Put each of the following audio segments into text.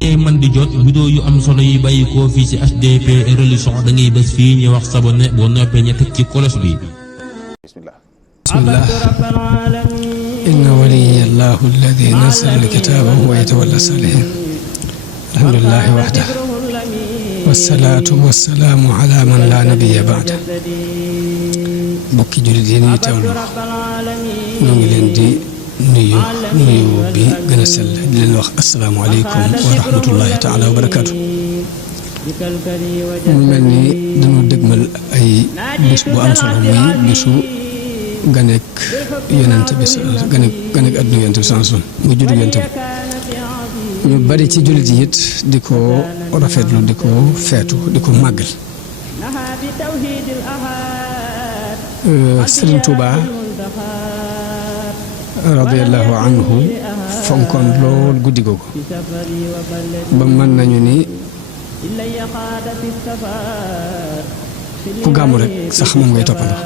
man di jot vidéo yu am solo yi bàyyi ko fii ci HDP religion da ngay bës fii ñu wax s'abonné boo noppee ña teg ci kolos bi. bismillah. inna waliyya allahu alladi nazzala alkitaba wa yatawalla salihin alhamdulillahi wahda wassalaatu wassalaamu ala man la nabiyya ba'da. mbokki jullit yi ñuy teewlu ñoo ngi leen di nuyu bi gën a sell di leen wax asalaamaaleykum wa rahmatullahi taala wa barakaatu. mu mel ni dañoo dëgmal ay bis bu am solo muy bisu ganek yonent bi ganek adduna yonent bi sans muy juddu yonent bi ñu bari ci jullit yi it di ko rafetlu di ko feetu di ko màggal. Sëriñ Tuubaa radiyallahu anhu fonkoon lool guddi googu ba mën nañu ni ku gàmmu rek sax moom ngay toppandoo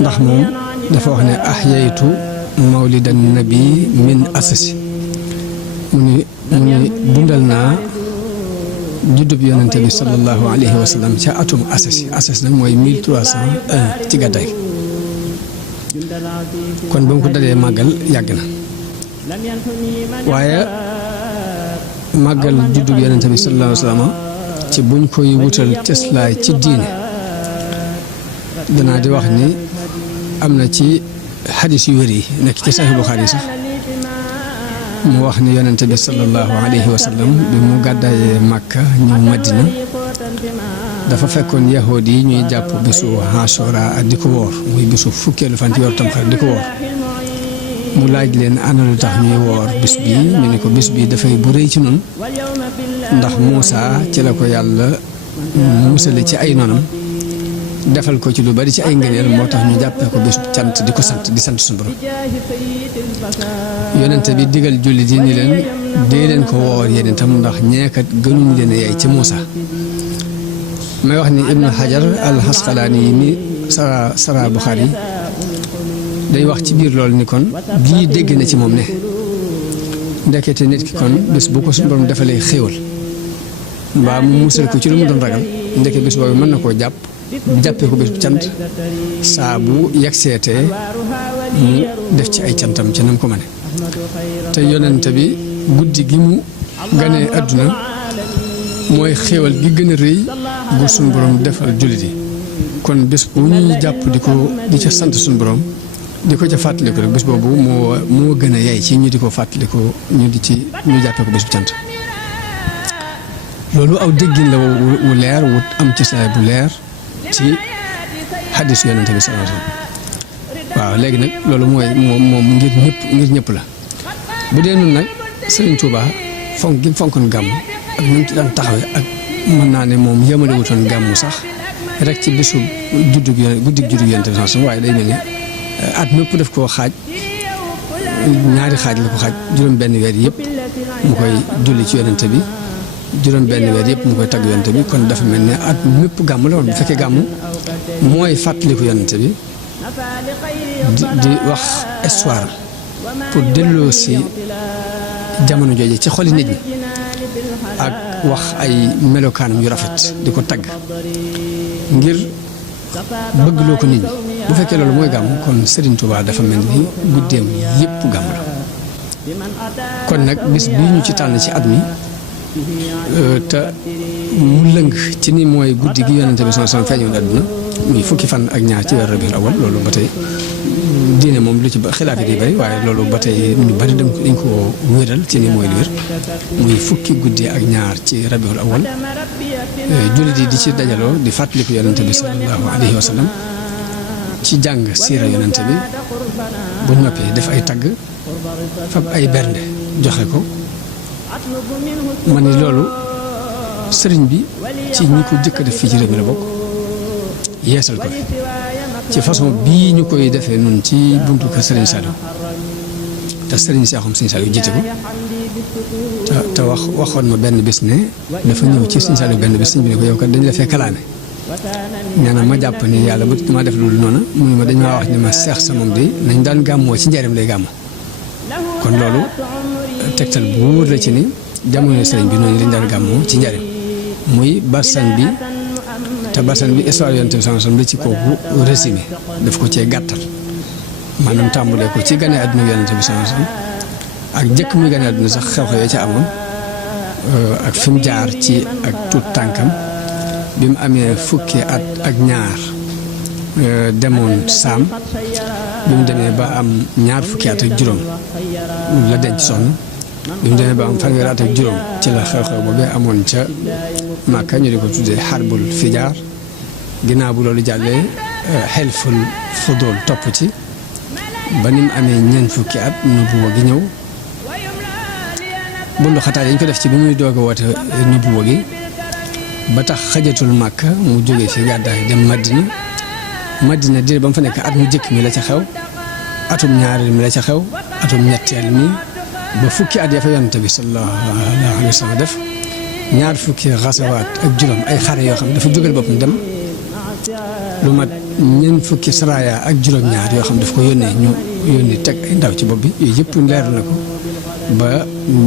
ndax moom dafa wax ne ahyaytu mawlidan nabi min asasi mu ni dundal naa juddub yonente bi sallallahu alayhi wa sallam ca atum asasi nag mooy 1301 ci gàddaay kon ba mu ko dalee màggal yàgg na waaye màggal juddub yonente bi sallallahu alayhi wa sallam ci buñ koy wutal teslaay ci diine danaa di wax ni am na ci xadis yu wér yi nekk ci Sahih Buxaari sax mu wax ni yonente bi sallallahu alayhi wa sallam bi mu gàddaayee Màkka ñëw Madina dafa fekkoon yahood yi ñuy jàpp bisu Ashura ak di ko woor muy bisu fukkeelu fan ci weeru Tamxarit di ko woor mu laaj leen ana lu tax ñuy woor bis bi ñu ne ko bis bi dafay bu rëy ci noonu ndax Muusa ci la ko yàlla musale ci ay noonam defal ko ci lu bari ci ay ngëneel moo tax ñu jàppee ko bésu cant di ko sant di sant suñu borom yonente bi digal jullit yi ni leen dee leen ko woor yéen itam ndax ñeekat gënuñ leen a yaay ci Muusa may wax ni Ibnu Hajar al-Asqalaani yi ni sara Buxaari day wax ci biir loolu ni kon bii dégg na ci moom ne ndekete nit ki kon bés bu ko suñu borom defalee xéewal mbaa mu musal ko ci lu mu doon ragal ndeke bés boobu mën na koo jàppee ko bés bu cant saa bu yegseetee mu def ci ay cantam ci nam ko mane te yonente bi guddi gi mu ganee àdduna mooy xéewal gi gën a rëy bu suñu borom defal jullit yi kon bés bu ñuy jàpp di ca sant suñu borom di ko ca fàttaliku rek bés boobu moo gën a yay ci ñu di ko fàttaliku ñu jàppee ko bés bu cant loolu aw déggin la wu leer wu am ci saay bu leer ci xadis yonente bi sallallahu alayhi wasallam waaw léegi nag loolu mooy moom ngir ñëpp la bu dee nun nag Sëriñ Tuubaa fonk gi fonkoon gàmm ak nu mu ci daan taxawe ak mën naa ne moom yemale wutoon gàmm sax rek ci bisu guddig juddu yonente bi sallallahu waaye day mel ni at mépp def koo xaaj ñaari xaaj la ko xaaj juróom benn weer yëpp mu koy julli ci yonente bi juróom benn weer yëpp mu koy tagg yonente bi kon dafa mel ne at mépp gàmm la woon bu fekkee gàmm mooy fàttaliku yonente bi di wax histoire pour delloo si jamono jooje ci xoli nit ñi ak wax ay melokaanam yu rafet di ko tagg ngir bëggloo ko nit ñi bu fekkee loolu mooy gàmm kon Serigne Touba dafa mel ni guddeem yëpp gàmm la kon nag bis bii ñu ci tànn ci at mi te mu lëng ci ni mooy guddi gi yonente bi sallallahu alayhi wasallam feeñoon àdduna muy fukki fan ak ñaar ci weer Rabiul Awwal loolu ba tey diine moom lu ci xilaaf yi di bari waaye loolu ba tey ñu bari dañ ko wéral ci ni mooy lu wér muy fukki guddi ak ñaar ci Rabiul Awwal jullit yi di ci dajaloo di fàttaliku yonente bi sallallahu alayhi wasallam ci jàng siira yonente bi bu noppee def ay tagg fab ay bernde joxe ko ma ni loolu sëriñ bi ci ñi ko jëkk a def fii ci réew mi la bokk yeesal ko fi ci façon bii ñu koy defee noonu ci buntu kër Sëriñ Saliou te Sëriñ Seexum Sëriñ Saliou jiite ko te waxoon ma benn bés ne dafa ñëw ci Sëriñ Saliou benn bés sëriñ bi ne ko yow kat dañ la fee kalaame nee na ma jàpp ni yàlla bu ma def loolu noonu mu ne ma dañ maa wax ni ma seex sa moom de nañ daan gàmmoo ci njaareem lay gàmmoo kon loolu tegtal bu wóor la ci ni jamono sëriñ bi noonu lañ daan gàmmoo ci njariñ muy barsan bi te barsan bi histoire yonent bi sallallahu alayhi wasallam la ci kooku résumé daf ko cee gàttal maanaam tàmbalee ko ci gane àdduna yonent bi sallallahu alayhi wasallam ak jëkk muy gane àdduna sax xew-xew ya ca amoon ak fi mu jaar ci ak tuut tànkam bi mu amee fukki at ak ñaar demoon saam bi mu demee ba am ñaar fukki at ak juróom la denc soxna bi mu demee ba am fanweeri at ak juróom ci la xew-xew boobee amoon ca Màkka ñu di ko tuddee xarbul fijaar ginnaaw bu loolu jàllee xelful fudul topp ci ba ni mu amee ñeent fukki at nubuwa gi ñëw bundu xataa dañ ko def ci bi muy doog a woote nubuwa gi ba tax xajatul Màkka mu jógee fi gàddaay dem Madina diir ba mu fa nekk at mu jëkk mi la ca xew atum ñaareel mi la ca xew atum ñetteel mi ba fukki at ya fa yonent bi sallallahu alayhi wa sallam def ñaar fukki xasawaat ak juróom ay xare yoo xam dafa jógal boppam dem lu mat ñeent fukki saraya ak juróom-ñaar yoo xam daf ko yónnee ñu yónni teg ay ndaw ci bopp bi yooyu yëpp leer na ko ba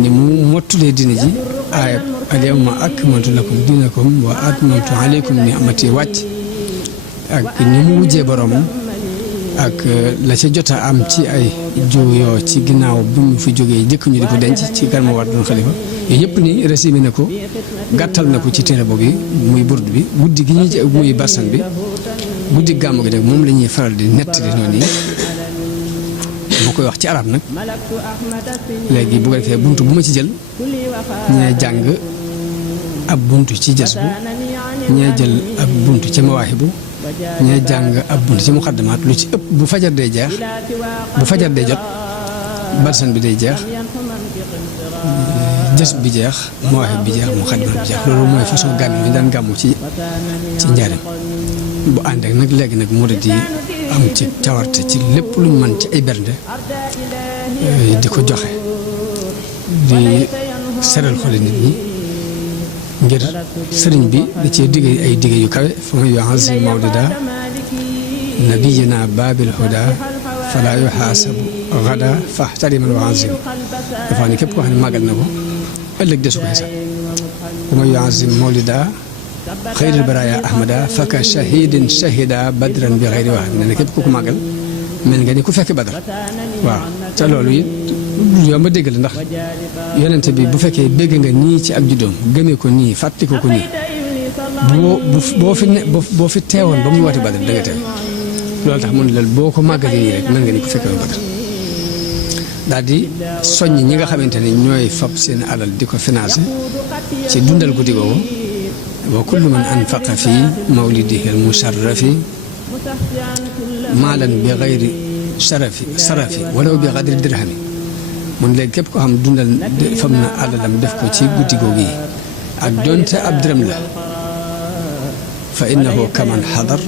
ni mu mottulee diine ji aayab al yawma akmaltu lakum diinakum wa atmamtu alaykum ni'mati wàcc ak ni mu wujjee boroomam ak la ca jot a am ci ay juyoo ci ginnaaw bi mu fi jógee jëkk ñu di ko denc ci kan ma war doon xalifa yooyu yëpp ni résumé na ko gàttal na ko ci téere boobu muy burd bi guddi gi ñuy muy barsan bi guddi gàmmu gi nag moom la ñuy faral di nettali noonu yi boo koy wax ci arab nag léegi bu ko defee buntu bu ma ci jël ñee jàng ab buntu ci jas bu ñee jël ab buntu ci mawaahibu ñee jàng ab buntu ci muqaddamaat lu ci ëpp bu fajar day jeex bu fajar day jot barsan bi day jeex jës bi jeex mawaahib bi jeex muqaddamaat bi jeex loolu mooy façon gàmm yi daan gàmmu ci njaareem bu ànd ak nag léegi nag murid yi am ci cawarte ci lépp luñ mën ci ay bernde di ko joxe di seral xoli nit ñi ngir sëriñ bi da cee digge ay digge yu kawe fa man yu'azzim mawlida nabiyina babil huda fala yuhaasabu gada fahtariman wa azim dafa ne képp koo xam ne màggal na ko ëllëg desu ko xisaab wa man yu'azzim mawlida xayril baraaya ahmada faka shahidin shahida badran bi xayri wax ne ne képp ku ko màggal mel nga ni ku fekk badar waaw te loolu it yomb a dégg la ndax yonente bi bu fekkee bégg nga nii ci ak juddoom gëmee ko nii fàtte ko nii boo fi teewoon ba muy woote badar da nga teew loolu tax mu ne la boo ko màggalee nii rek mel nga ni ku fekkee woon badar daal di soññ ñi nga xamante ne ñooy fab seen alal di ko financé ci dundal guddi googu wa kullu man anfaqa fi mawlidihi al-musharrafi maalan bi xayri sarafi walaw bi xadri dirhami mun léegi képp koo xam dundal fam na alalam def ko ci guddi googu yi ak donte ab dërëm la fa innahu kaman xadar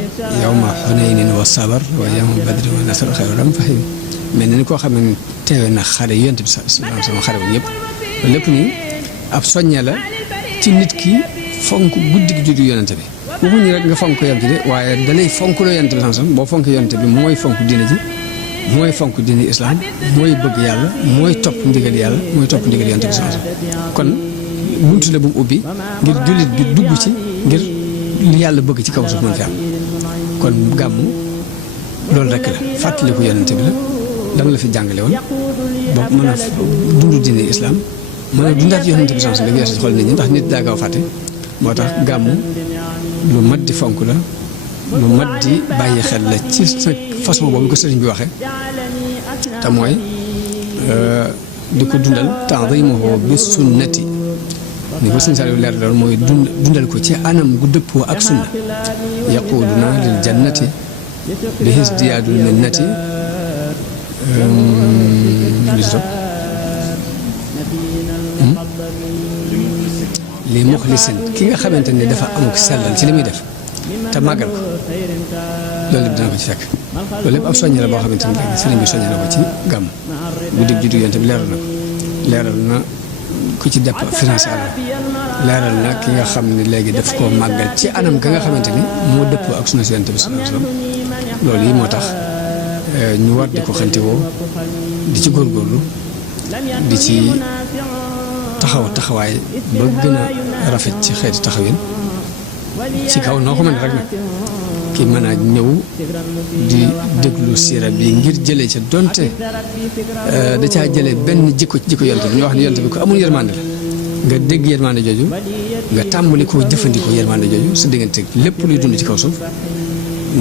yawma xunaynin wa sabar wa yawma badrin wa nasr xayran fahim mel na ni koo xam ne teewe na xare yonent bi sama xare wu ñëpp lépp ni ab soññe la ci nit ki fonk guddi gi juddu yonent bi waxuñu rek nga fonk yonent bi waaye dalay fonk loo yonent bi sam boo fonk yonent bi mooy fonk diine ji mooy fonk diine islam mooy bëgg yàlla mooy topp ndigal yàlla mooy topp ndigal yonent bi sam kon buntu la bu mu ubbi ngir jullit bi dugg ci ngir li yàlla bëgg ci kaw suuf mën fi am kon gàmmu loolu rek la fàttaliku yonent bi la dama la fi jàngale woon boo mën a dund diine islam mën a dundaat yonent bi sam nga weesu xool nit ñi ndax nit daa gaaw fàtte moo tax gàmmu lu mat di fonk la lu mat di bàyyi xel la ci sa façon boobu ko sëriñ bi waxee te mooy di ko dundal ta'zimuhu bi sunnati ni ko sëriñ Saliou leer loolu mooy dundal ko ci anam gu dëppoo ak sunna yaquduna lil jannati bi hisdiyaadul minnati li muxlisin ki nga xamante ne dafa amuk sellal ci li muy def te màggal ko loolu lépp dina ko ci fekk loolu lépp ab soññe la boo xamante ne sëriñ bi soññe na ko ci gàmm guddi juddu yonent bi leeral na ku ci depp financé leeral na ki nga xam ne léegi daf koo màggal ci anam ka nga xamante ni moo dëppoo ak sunna si yonent bi sallallahu alayhi wasallam loolu yi moo tax ñu war di ko xantiwoo di ci góorgóorlu di ci taxawaay ba gën a rafet ci xeeti taxawin ci kaw noo ko mën rek nag ki mën a ñëw di déglu siira bi ngir jëlee ca donte da caa jëlee benn jikko yonte bi ñu wax ne yonte bi ko amul yërmande la nga dégg yërmande jooju nga tàmbali koo jëfandikoo yërmande jooju sa diggante lépp luy dund ci kaw suuf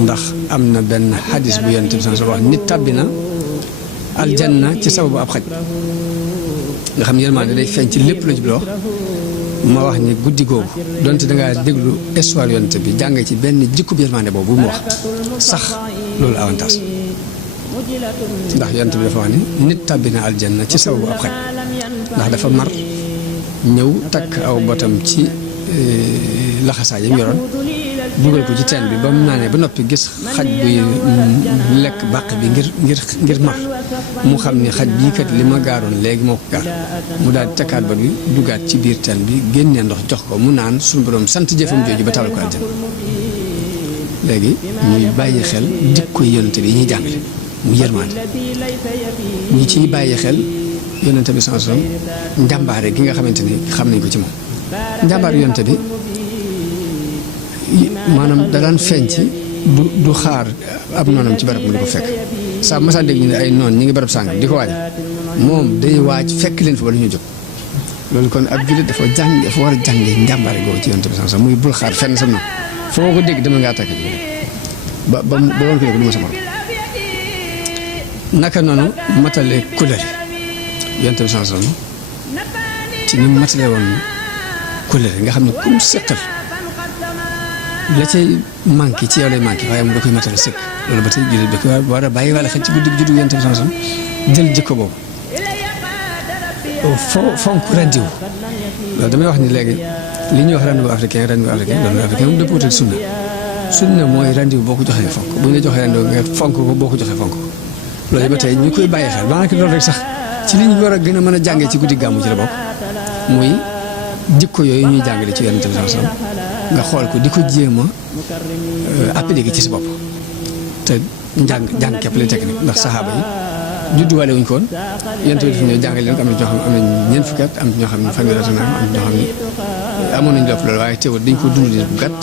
ndax am na benn xadis bu yonte bi sa wax nit tàbbi na aljanna ci sababu ab xaj nga xam yërmande day feeñ ci lépp lu jublu wax ma wax ni guddi googu donte dangaa déglu histoire yonte bi jàng ci benn jikko bi yërmande boobu mu wax sax loolu avantage ndax yonte bi dafa wax ni nit tàbbi na aljanna ci sababu ab xaj ndax dafa mar ñëw takk aw botam ci laxasaay yam yoroon dugal ko ci teen bi ba mu naanee ba noppi gis xaj buy lekk bàq bi ngir mar mu xam ni xaj bii kat li ma gaaroon léegi moo ko gaar mu daal di takkaat ba bi duggaat ci biir teen bi génnee ndox jox ko mu naan suñu borom sant jëfam jooju ba tawal ko aljan léegi ñuy bàyyi xel jikko yonente bi yi ñuy jàngale mu yërmande ñi ciy bàyyi xel yonente bi sansom njàmbaare gi nga xamante ni xam nañ ko ci moom njàmbaare yonente bi maanaam da daan feeñ ci du xaar ab noonam ci barab mu di ko fekk saa masaan dégg ñu ne ay noon ñi ngi barab sàngam di ko waaj moom day waaj fekk leen fa ba la ñu jóg loolu kon ab jullit dafa war a jànge njàmbaare googu ci yonente bi sansom muy bul xaar fenn sam na foo ko dégg dama ngaa takk ba woon ko ne ko du ma sama naka noonu matale kulëri yonente bi sansom ci ni mu matale woon kulëri nga xam ne kum seqal la cay manqué ci yow lay manqué waaye mu da koy matale sëkk loolu ba tey jullit bi ko war a bàyyi wala xel ci guddi juddu yonente bi sansom jël jikko boobu fonk rendiw loolu damay wax ni léegi li ñuy wax rendez-vous africain moom dëppoo ak sunna mooy rendez-vous boo ko joxee fonk bu ñu la joxee rendez-vous nga fonk ko boo ko joxee fonk ko loolu ba tey ñu koy bàyyi xel maanaam loolu rek sax ci li ñu war a gën a mën a jàngee ci guddi gàmmu ci la bokk muy jikko yooyu ñuy jàngale ci yonente bi sallallahu alayhi wasallam nga xool ko di ko jéem a appliquer ci sa bopp te njàng képp lay teg ndax saxaaba yi judduwaale wuñ ko woon yonente bi dafa ñëw jàngale leen ko am na ñoo xam ne am nañ ñeent fukki at am ñoo xam ne fanweeri at am ñoo xam ne amoon nañ lépp loolu waaye teewul dañ ko dund di bu gàtt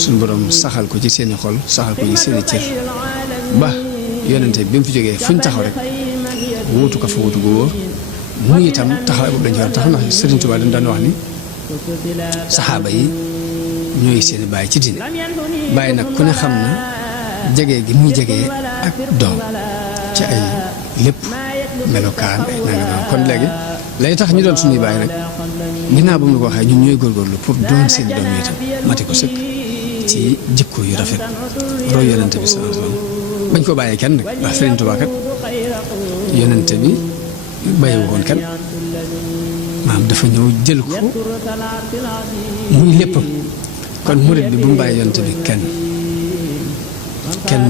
suñu borom saxal ko ci seen i xol saxal ko ci seen i cër ba yonente bi mu fi jógee fuñ taxaw rek wuutu ko fa wuutu gu wóor mu itam taxawaay boobu dañ ci war a taxaw ndax Sëriñ Tuubaa dañ daan wax ni saxaaba yi ñooy seen i bàyyi ci diine bàyyi nag ku ne xam na jege gi muy jege ak doom ci ay lépp melokaan ay nangam kon léegi lay tax ñu doon suñuy bàyyi nag ginnaaw ba mu ko waxee ñun ñooy góorgóorlu pour doon seen doom yi itam mate ko sëkk ci jikko yu rafet roy yonente bi sallallahu alayhi wasallam bañ ko bàyyee kenn nag ndax Sëriñ Tuubaa kat yonente bi bàyyiwu woon kenn maam dafa ñëw jël ko muy léppam kon murid bi bu mu bàyyi yonente bi kenn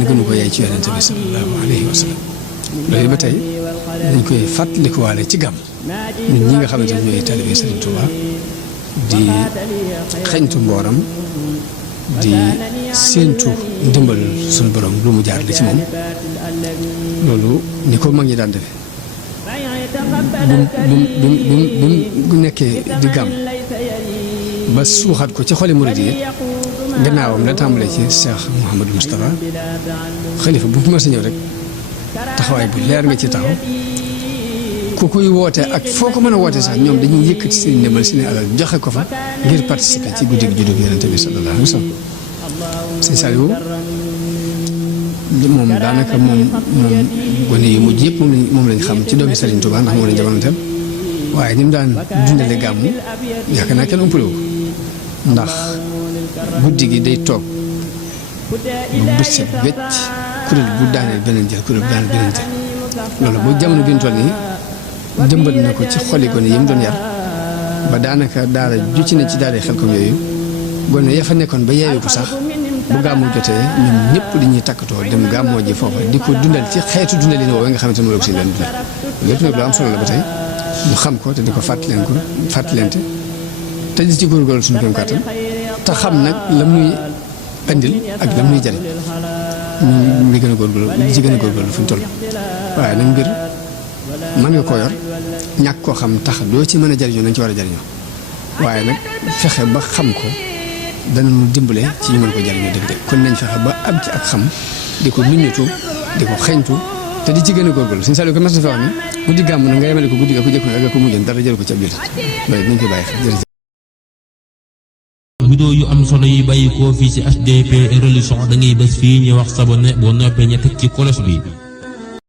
gënu ko yaay ci yonente bi sallallahu alayhi wa sallam loolu ba tey dañ koy fàttalikuwaale ci gàmm ñun ñi nga xamante ne ñooy taalibe Sëriñ Tuubaa di xeñtu mbooram di séentu ndimbal suñu borom lu mu jaar li ci moom loolu ni ko mag ñi daan defe bu nekkee di gàmm ba suuxat ko ci xoli murid yi gannaawam la tàmbalee ci Cheikh Mouhamadou Moustapha xalifa bu fi ma sa ñëw rek taxawaay bu leer nga ci taxaw ku kuy woote ak foo ko mën a woote sax ñoom dañuy yëkkati seen ndimbal seen alal joxe ko fa ngir participer ci guddi gi juddug Yonent bi sallallahu alayhi wa sallam Sëñ Saliou moom daanaka moom gone yu mujj yëpp moom lañ xam ci doomi Serigne Touba ndax moom lañ jamonoonteel waaye ni mu daan dundale gàmmu yaakaar naa kenn umpale wu ndax guddi gi day toog bu bët set wecc kuréel bu daaneel beneen jël kuréel bu daaneel beneen jël loolu boo jamono bi ñu toll nii jëmbat na ko ci xoli gone yi mu doon yar ba daanaka daara ju ci ne ci daara Xelkom yooyu gone ya fa nekkoon ba yeewu ko sax bu gàmmu jotee ñun ñëpp dañuy takkatoo dem gàmmoo ji foofa di ko dundal ci xeetu dundalin woowu nga xamante ne moom la ko si leen dundal lépp nag lu am solo la ba tey ñu xam ko te di ko fàttalente te di ci góorgóorlu suñu kéem kàttan te xam nag la muy andil ak la muy jariñ ñu ngi gën a góorgóorlu li ci gën a góorgóorlu fu ñu toll waaye nag mbir mën nga koo yor ñàkk koo xam tax doo ci mën a jariñoo nañ ci war a jariñoo waaye nag fexe ba xam ko dana nu dimbale ci ñu mën ko jariñoo dëgg-dëgg kon nañ fexe ba am ci ak xam di ko nuñutu di ko xeñtu te di ci gën a góorgóorlu suñu Saliou ko mas na fa wax ne guddi gàmm na nga yemale ko guddi ga ko jëkk ak ko mujjën dara jël ko ci ab jullit loolu nañ ko bàyyi xel jërëjëf. vidéo yu am solo yi bàyyi koo fii ci HDP Religion da ngay bës fii ñu wax s'abonner boo noppee ña teg ci cloche bi